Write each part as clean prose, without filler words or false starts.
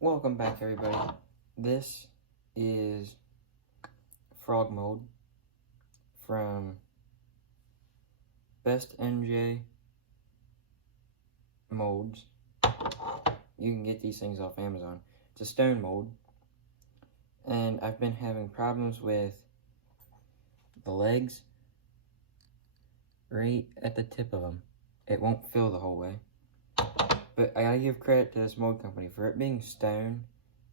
Welcome back, everybody. This is frog mold from Best NJ Molds. You can get these things off Amazon. It's a stone mold, and I've been having problems with the legs right at the tip of them. It won't fill the whole way. But I gotta give credit to this mold company. For it being stone,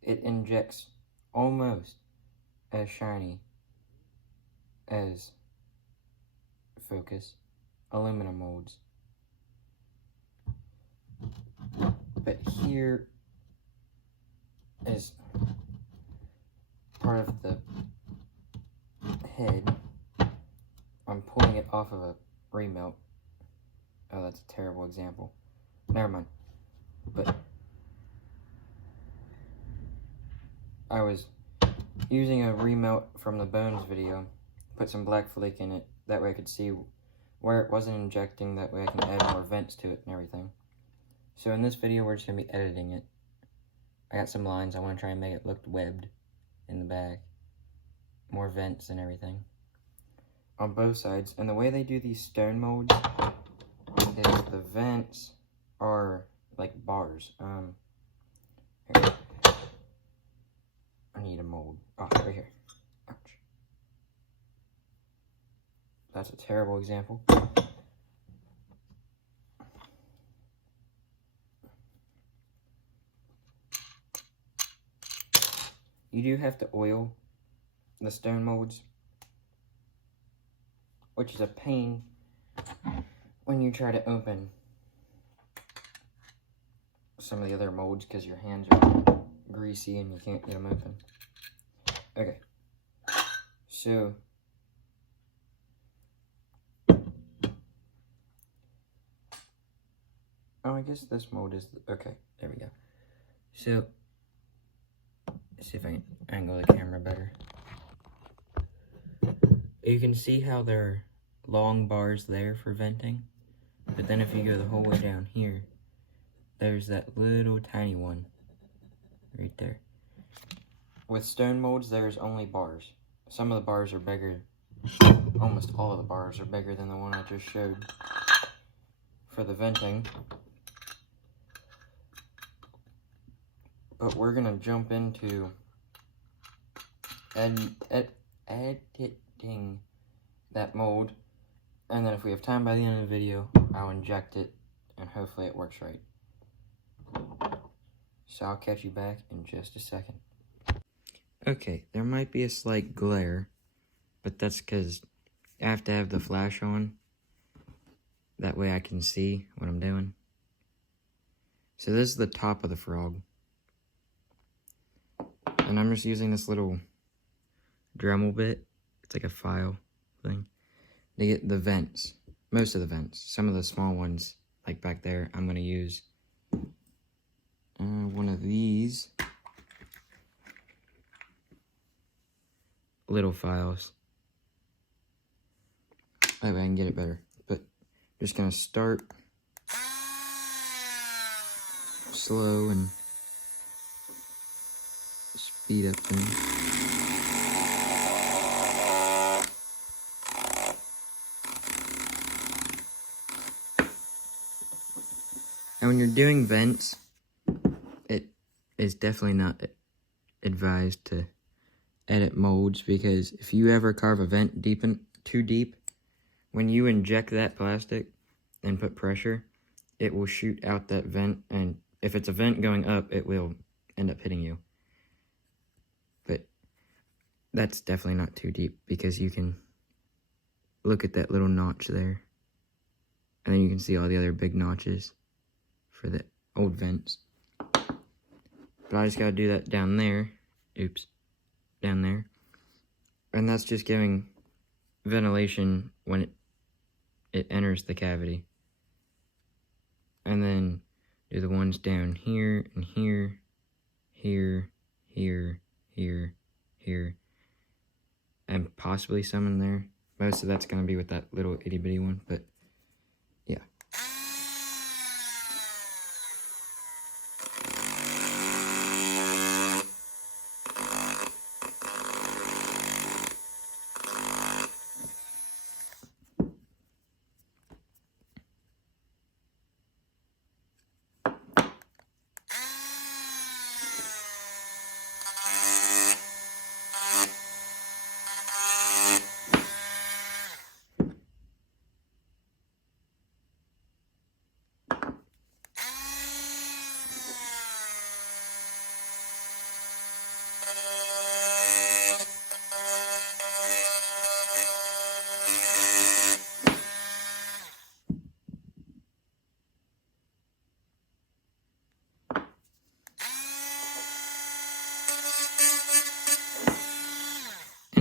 it injects almost as shiny as Focus aluminum molds. But here is part of the head. I'm pulling it off of a remelt. Oh, that's a terrible example. Never mind. But I was using a remelt from the Bones video, put some black flake in it, that way I could see where it wasn't injecting, that way I can add more vents to it and everything. So in this video, we're just going to be editing it. I got some lines, I want to try and make it look webbed in the back. More vents and everything. On both sides. And the way they do these stone molds is the vents are like bars. Here. I need a mold. Oh, right here. Ouch. That's a terrible example. You do have to oil the stone molds, which is a pain when you try to open some of the other molds because your hands are greasy and you can't get them open. Okay, so I guess this mold is okay. There we go. So let's see if I can angle the camera better. You can see how there are long bars there for venting, but then if you go the whole way down here, there's that little tiny one right there. With stone molds, there's only bars. Some of the bars are bigger. Almost all of the bars are bigger than the one I just showed for the venting. But we're going to jump into editing that mold. And then if we have time by the end of the video, I'll inject it and hopefully it works right. So I'll catch you back in just a second. Okay, there might be a slight glare, but that's because I have to have the flash on. That way I can see what I'm doing. So this is the top of the frog. And I'm just using this little Dremel bit. It's like a file thing. To get the vents. Most of the vents. Some of the small ones, like back there, I'm going to use one of these little files. That way I can get it better. But just going to start slow and speed up things. And when you're doing vents, it is definitely not advised to edit molds, because if you ever carve a vent too deep, when you inject that plastic and put pressure, it will shoot out that vent, and if it's a vent going up, it will end up hitting you. But that's definitely not too deep, because you can look at that little notch there, and then you can see all the other big notches for the old vents. But I just gotta do that down there. Oops. Down there. And that's just giving ventilation when it enters the cavity. And then do the ones down here and here, here, here, here, here, and possibly some in there. Most of that's gonna be with that little itty bitty one, but yeah.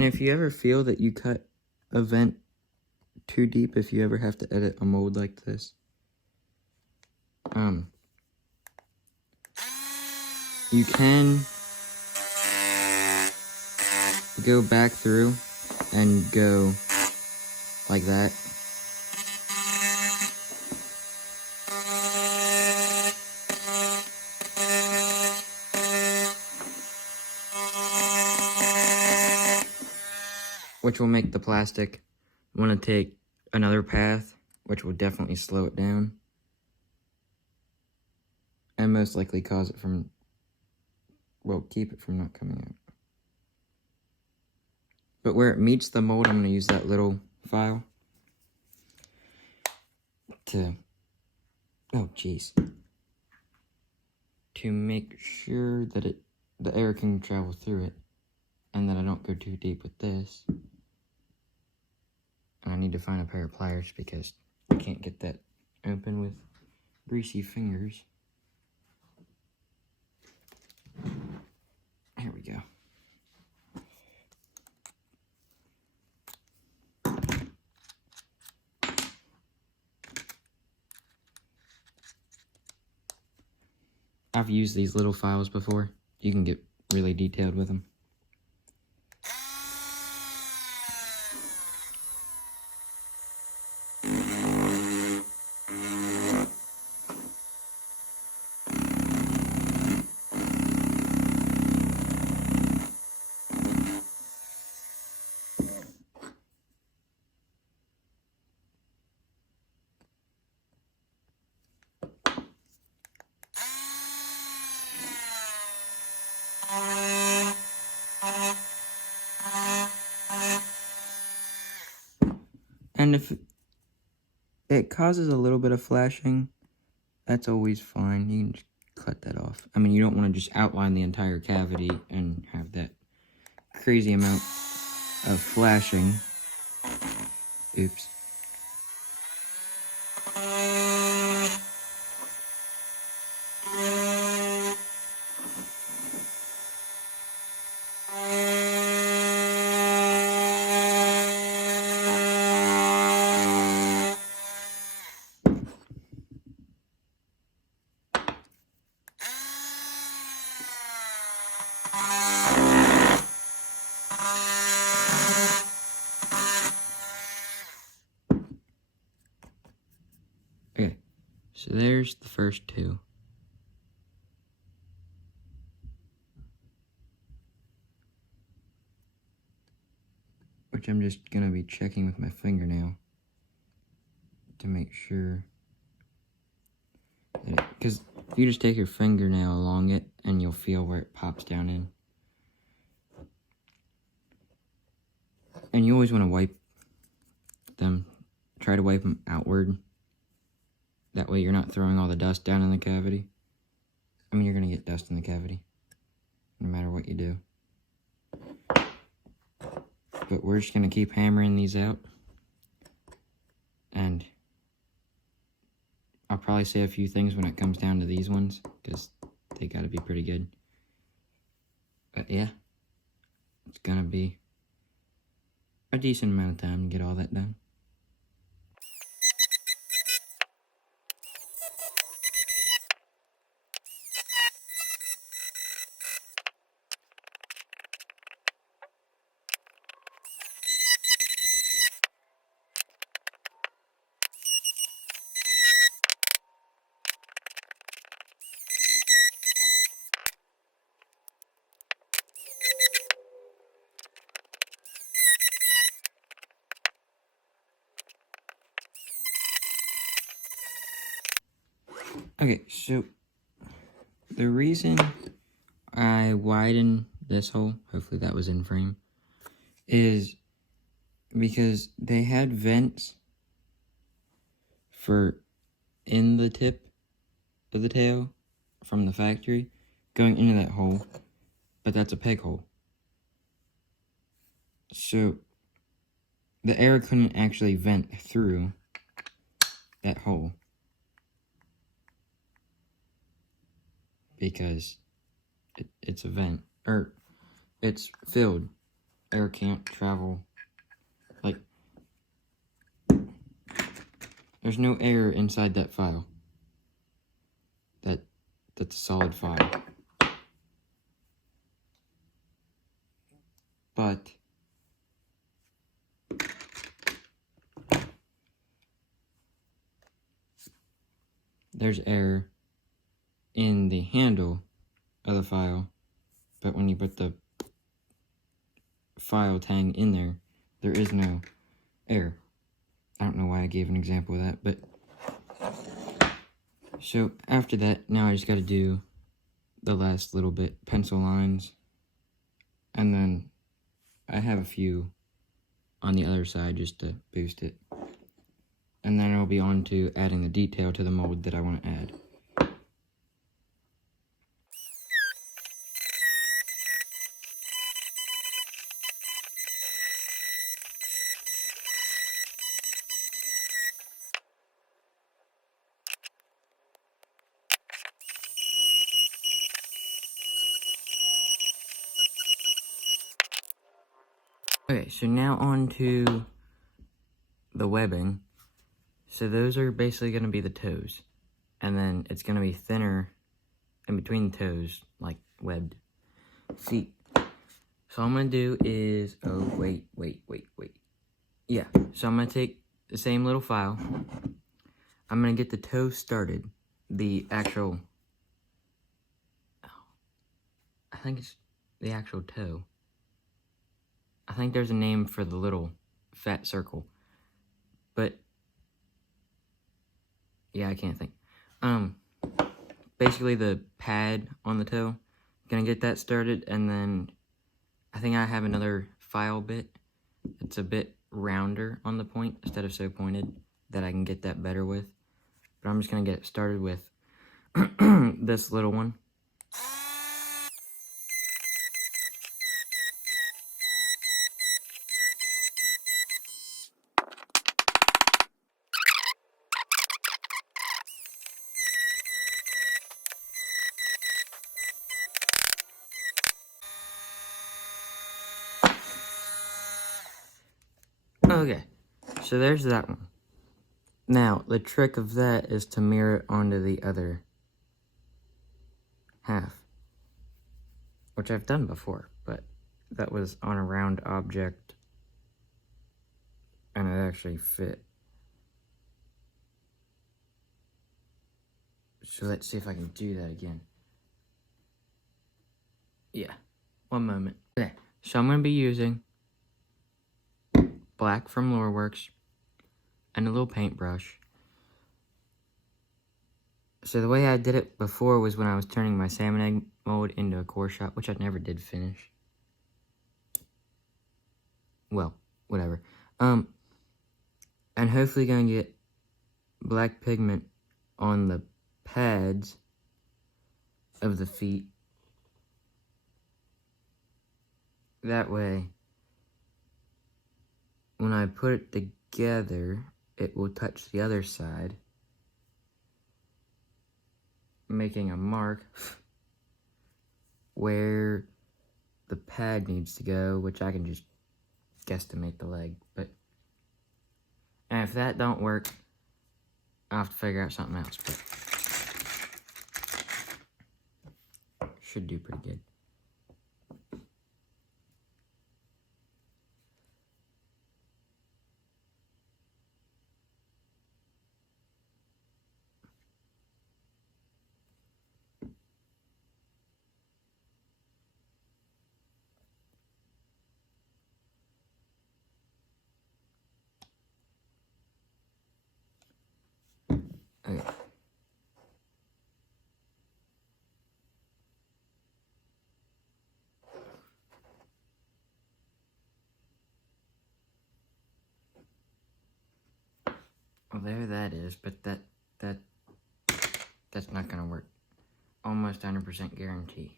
And if you ever feel that you cut a vent too deep, if you ever have to edit a mold like this, you can go back through and go like that. Which will make the plastic want to take another path, which will definitely slow it down. And most likely cause it from, well, keep it from not coming out. But where it meets the mold, I'm going to use that little file to, oh jeez, to make sure that the air can travel through it, and that I don't go too deep with this. And I need to find a pair of pliers because I can't get that open with greasy fingers. Here we go. I've used these little files before. You can get really detailed with them. And if it causes a little bit of flashing, that's always fine. You can just cut that off. I mean, you don't want to just outline the entire cavity and have that crazy amount of flashing. Oops. Okay, so there's the first two. Which I'm just gonna be checking with my fingernail to make sure that because you just take your fingernail along it and you'll feel where it pops down in. And you always want to wipe them, try to wipe them outward. That way you're not throwing all the dust down in the cavity. I mean, you're going to get dust in the cavity, no matter what you do. But we're just going to keep hammering these out. And I'll probably say a few things when it comes down to these ones, because they got to be pretty good. But yeah, it's going to be a decent amount of time to get all that done. Okay, so the reason I widened this hole, hopefully that was in frame, is because they had vents for in the tip of the tail from the factory going into that hole, but that's a peg hole. So the air couldn't actually vent through that hole because it's a vent, or it's filled air can't travel. Like, there's no air inside that file. That's a solid file. But there's air in the handle of the file, but when you put the file tang in there, there is no air. I don't know why I gave an example of that, but so after that, now I just got to do the last little bit, pencil lines, and then I have a few on the other side just to boost it, and then I'll be on to adding the detail to the mold that I want to add. Okay, so now on to the webbing. So those are basically going to be the toes. And then it's going to be thinner in between the toes, like webbed feet. So all I'm going to do is, oh, wait. Yeah, so I'm going to take the same little file. I'm going to get the toe started. The actual, I think it's the actual toe. I think there's a name for the little fat circle, but yeah, I can't think. Basically the pad on the toe, gonna get that started, and then I think I have another file bit. It's a bit rounder on the point instead of so pointed that I can get that better with. But I'm just gonna get it started with this little one. Okay, so there's that one. Now, the trick of that is to mirror it onto the other half, which I've done before, but that was on a round object, and it actually fit. So let's see if I can do that again. Yeah, one moment. Okay, so I'm going to be using black from Loreworks and a little paintbrush. So the way I did it before was when I was turning my salmon egg mold into a core shot, which I never did finish. Well, whatever. And hopefully gonna get black pigment on the pads of the feet. That way, when I put it together, it will touch the other side, making a mark where the pad needs to go, which I can just guesstimate the leg. And if that don't work, I'll have to figure out something else, but should do pretty good. Okay. Well, there that is, but that's not gonna work. Almost 100% guarantee.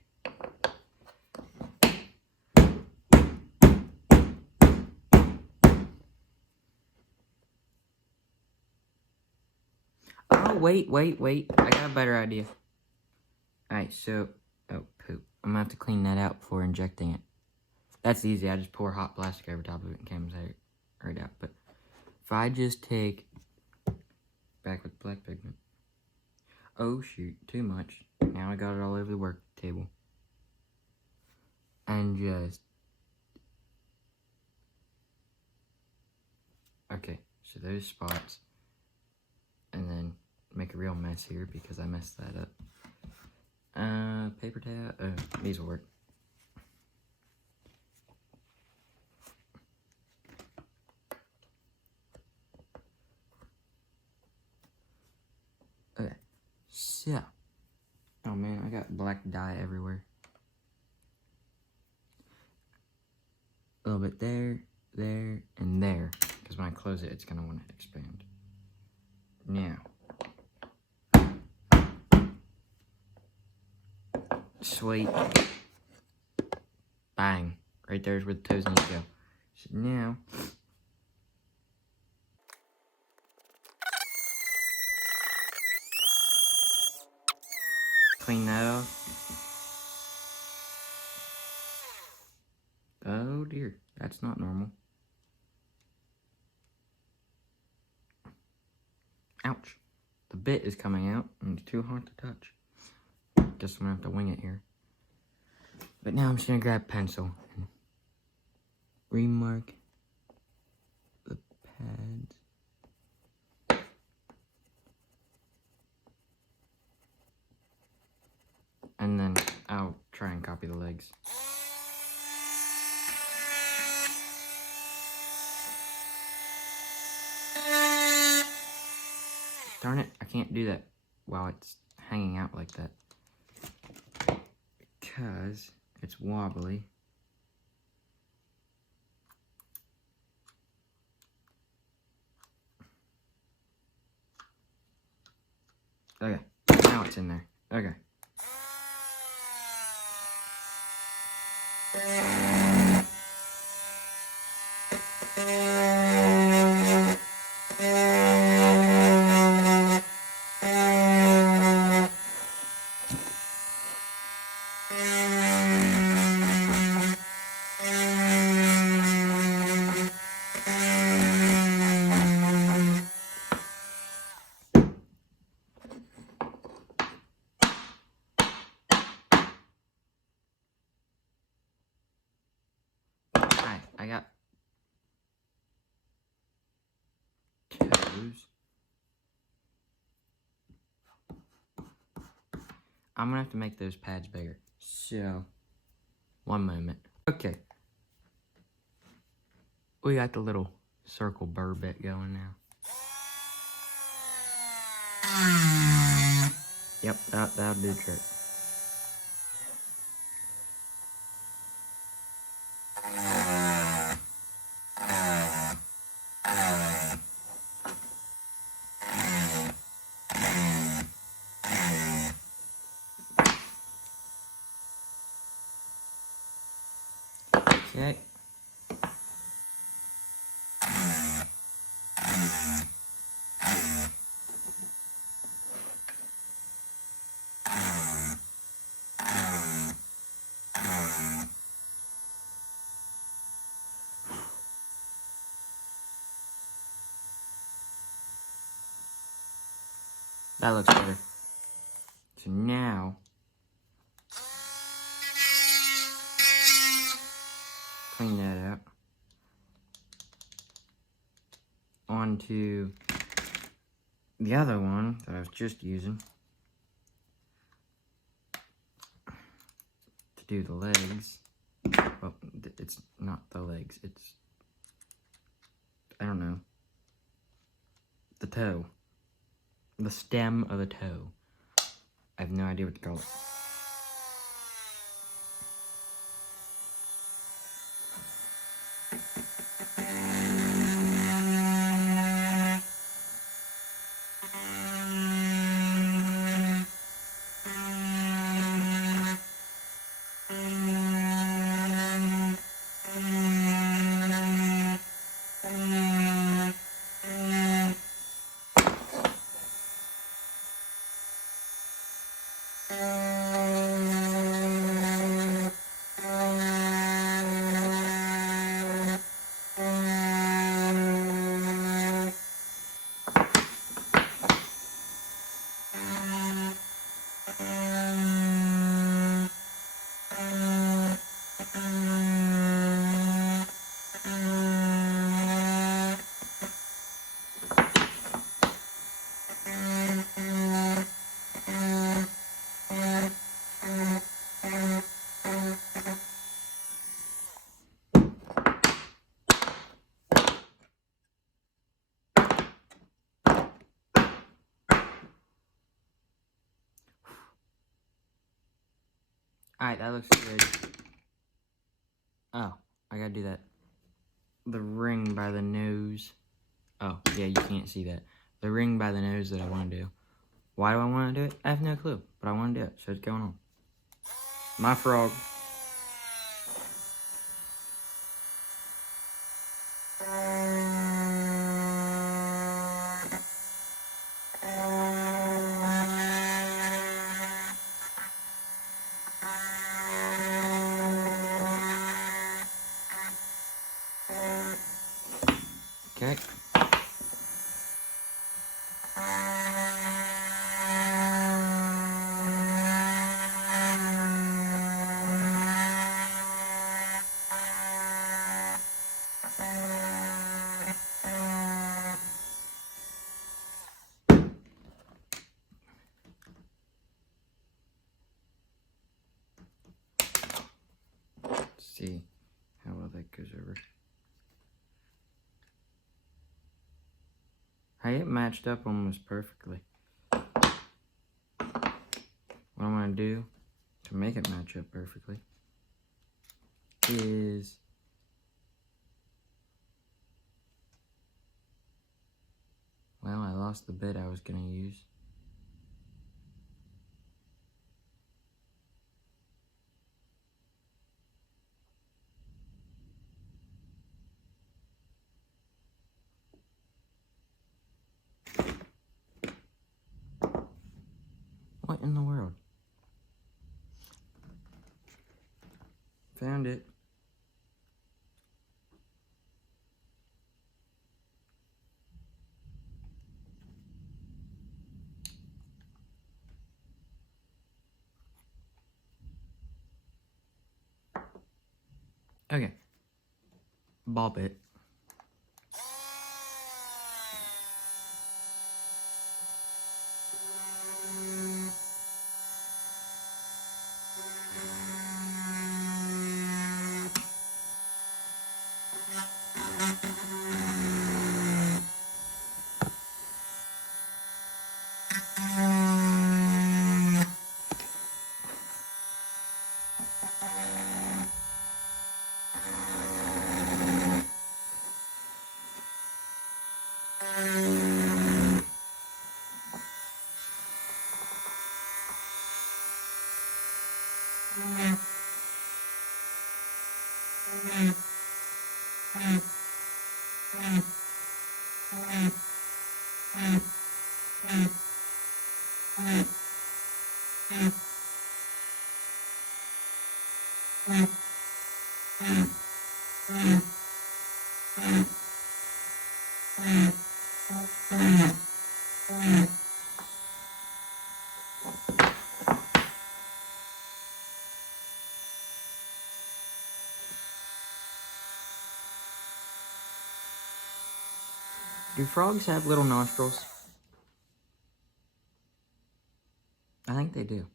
Oh, wait. I got a better idea. Alright, so, oh, poop. I'm gonna have to clean that out before injecting it. That's easy. I just pour hot plastic over top of it and comes out right out. But if I just take back with black pigment. Oh shoot, too much. Now I got it all over the work table. And just okay, so those spots, and then make a real mess here because I messed that up. Paper towel. Oh, these will work. Okay, so, oh man, I got black dye everywhere. A little bit there, there, and there, because when I close it, it's gonna want to expand. Now, sweet, bang, right there's where the toes need to go. So now, clean that off. Oh dear, that's not normal. Ouch. The bit is coming out and it's too hard to touch. Guess I'm gonna have to wing it here. But now I'm just gonna grab a pencil and remark the pads. And then I'll try and copy the legs. Darn it, I can't do that while it's hanging out like that. Because it's wobbly. Okay, now it's in there. Okay. I got toes. I'm gonna have to make those pads bigger. So, one moment. Okay. We got the little circle burr bit going now. Yep, that'll do the trick. Okay. That looks better. So now, clean that out. Onto the other one that I was just using to do the legs. Well, it's not the legs, it's, I don't know, the toe. The stem of the toe. I have no idea what to call it. Alright, that looks good. Oh, I gotta do that. The ring by the nose. Oh, yeah, you can't see that. The ring by the nose that I want to do. Why do I want to do it? I have no clue, but I want to do it, so it's going on. My frog. Okay. Let's see how well that goes over. Hey, it matched up almost perfectly. What I'm going to do to make it match up perfectly is well, I lost the bit I was going to use. What in the world? Found it. Okay. Ball bit. Do frogs have little nostrils? I think they do.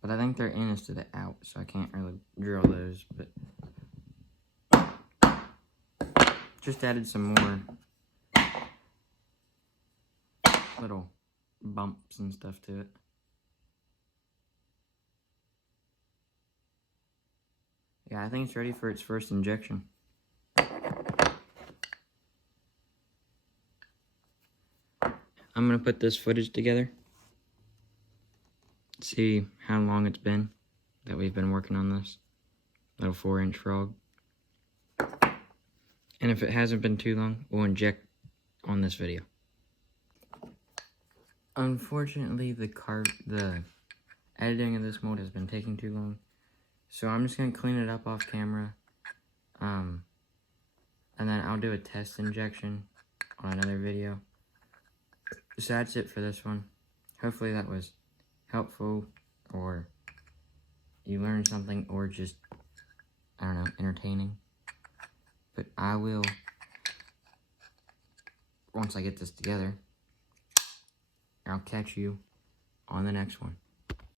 But I think they're in instead of out, so I can't really drill those, but just added some more little bumps and stuff to it. Yeah, I think it's ready for its first injection. I'm gonna put this footage together. See how long it's been that we've been working on this little 4-inch frog. And if it hasn't been too long, we'll inject on this video. Unfortunately, the editing of this mold has been taking too long, so I'm just gonna clean it up off camera, and then I'll do a test injection on another video. So that's it for this one. Hopefully that was helpful or you learn something or just, I don't know, entertaining. But I will, once I get this together, I'll catch you on the next one.